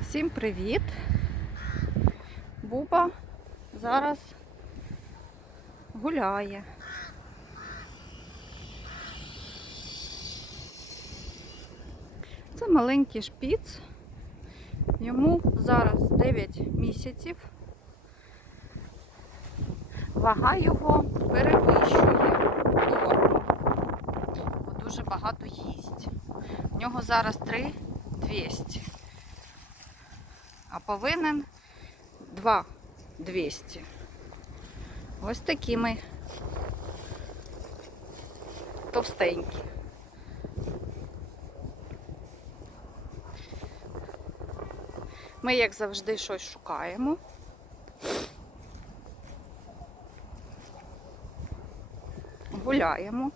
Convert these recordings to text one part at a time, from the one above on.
Всім привіт! Буба зараз гуляє. Це маленький шпіц. Йому зараз 9 місяців. Вага його перевищує норму. Бо дуже багато їсть. В нього зараз 3 200. А повинен 2 200. Ось такі ми товстенькі. Ми, як завжди, щось шукаємо. Гуляємо.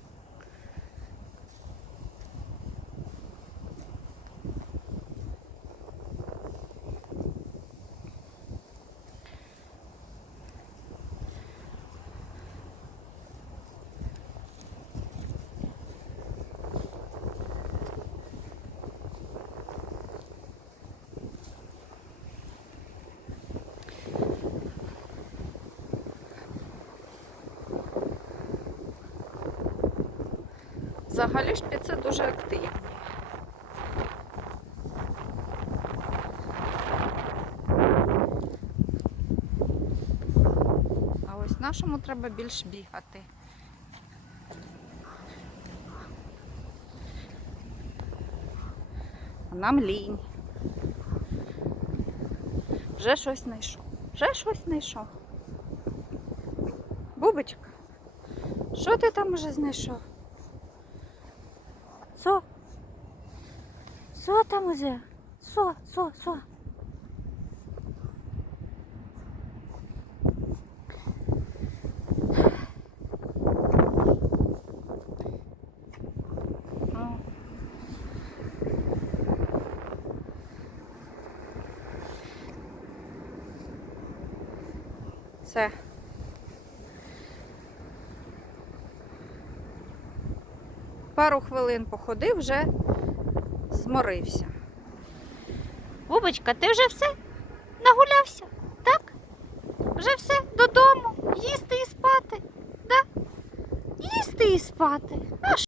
Взагалі шпіци дуже активні. А ось нашому треба більш бігати. А нам лінь. Вже щось знайшов. Вже щось знайшов. Бубочка, що ти там уже знайшов? Со? Со там уже? Со, со, со. Все. Пару хвилин походив, вже зморився. Бубочка, ти вже все нагулявся, так? Вже все додому, їсти і спати, да? Їсти і спати. А